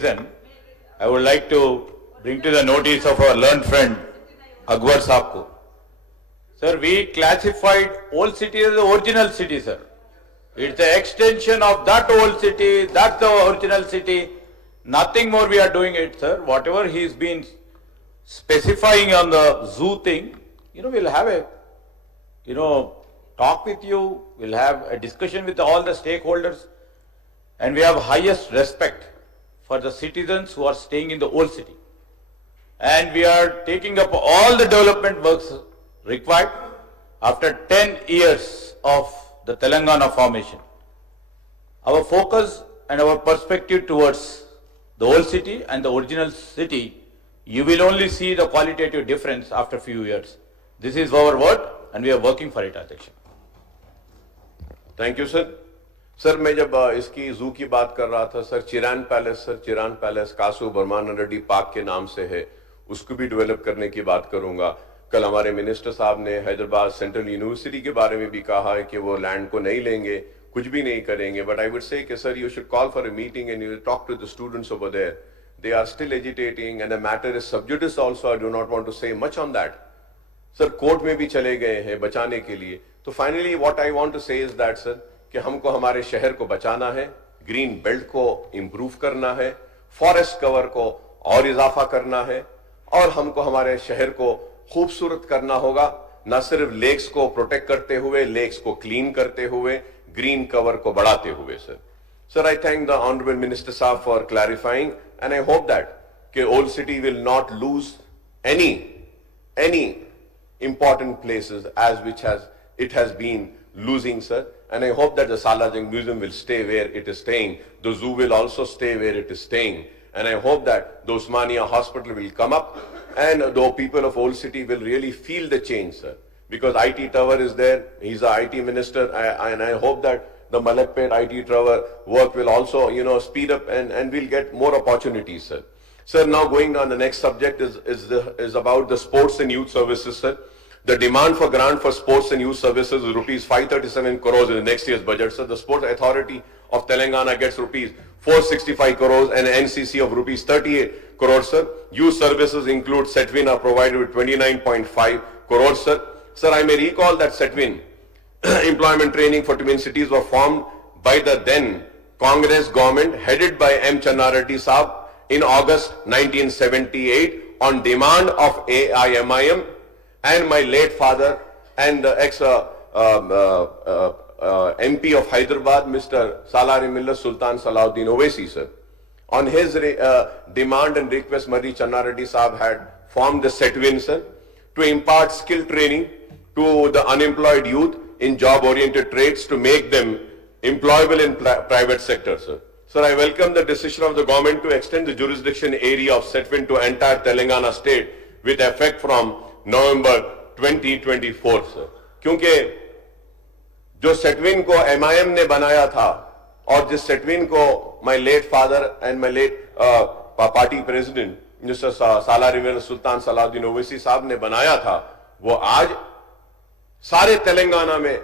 Then I would like to bring to the notice of our learned friend Akbar Saab ko. Sir, we classified old city as the original city, sir. It's the extension of that old city, that's the original city. Nothing more we are doing it, sir. Whatever he's been specifying on the zoo thing, we'll have a, talk with you, we'll have a discussion with all the stakeholders, and we have highest respect for the citizens who are staying in the old city. And we are taking up all the development works required after 10 years of the Telangana formation. Our focus and our perspective towards the old city and the original city, you will only see the qualitative difference after a few years. This is our word and we are working for it, Adhyaksha. Thank you sir मैं जब इसकी zoo की बात कर रहा था सर, Chiran Palace Kasu Barman Reddy Park के नाम से है, उसको भी डेवलप करने की बात करूंगा। कल हमारे मिनिस्टर साहब ने हैदराबाद सेंट्रल यूनिवर्सिटी के बारे में भी कहा है कि वो लैंड को नहीं लेंगे, कुछ भी नहीं करेंगे, बट आई वुड से कि sir you should call for a meeting and you talk to the students over there. They are still agitating and the matter is sub judice also. I do not want to say much on that. Sir कोर्ट में भी चले गए हैं बचाने के लिए. तो finally what I want to say is that sir कि हमको हमारे शहर को बचाना है, ग्रीन बेल्ट को इंप्रूव करना है, फॉरेस्ट कवर को और इजाफा करना है और हमको हमारे शहर को खूबसूरत करना होगा, न सिर्फ लेक्स को प्रोटेक्ट करते हुए, लेक्स को क्लीन करते हुए, ग्रीन कवर को बढ़ाते हुए. Sir I thank the Honorable Minister Saab for clarifying and I hope that कि old city will not lose any important places as which it has been losing, sir. And I hope that the Salajang Museum will stay where it is staying. The zoo will also stay where it is staying. And I hope that the Osmania Hospital will come up and the people of Old City will really feel the change, sir. Because IT Tower is there. He's the IT minister. And I hope that the Malakpet IT Tower work will also, speed up and we'll get more opportunities, sir. Sir, now going on the next subject is about the sports and youth services, sir. The demand for grant for sports and youth services is rupees 537 crores in the next year's budget. So the Sports Authority of Telangana gets rupees 465 crores and NCC of rupees 38 crores, sir. Youth services include Setwin are provided with 29.5 crores, sir. Sir, I may recall that Setwin employment training for twin cities were formed by the then Congress government headed by M. Channa Reddy Saab in August 1978 on demand of AIMIM and my late father and the MP of Hyderabad, Mr. Salarimilla Sultan Salahuddin Owaisi, sir. On his demand and request, Mari Channa Reddy Saab had formed the Setwin, sir, to impart skill training to the unemployed youth in job-oriented trades to make them employable in private sector, sir. Sir, I welcome the decision of the government to extend the jurisdiction area of Setwin to entire Telangana state with effect from November 2024, sir. क्योंकि जो सेटविन को MIM ने बनाया था और जिस सेटविन को my late father and my late party president Mr. Salarimilla Sultan Salahuddin Owaisi साहब ने बनाया था, वो आज सारे तेलंगाना में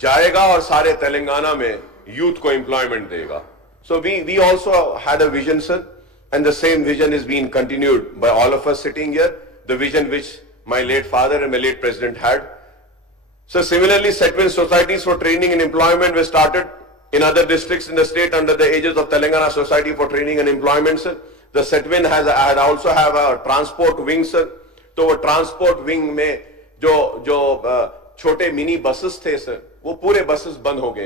जाएगा और सारे तेलंगाना में यूथ को एम्प्लॉयमेंट देगा. So we also had a vision, sir, and the same vision is being continued by all of us sitting here, the vision which my late father and my late president had. So similarly, Setwin societies for training and employment were started in other districts in the state under the aegis of Telangana Society for Training and Employment, sir. The Setwin had also have a transport wing, sir. तो वो transport wing में जो छोटे mini buses थे sir, वो पूरे buses बंद हो गए.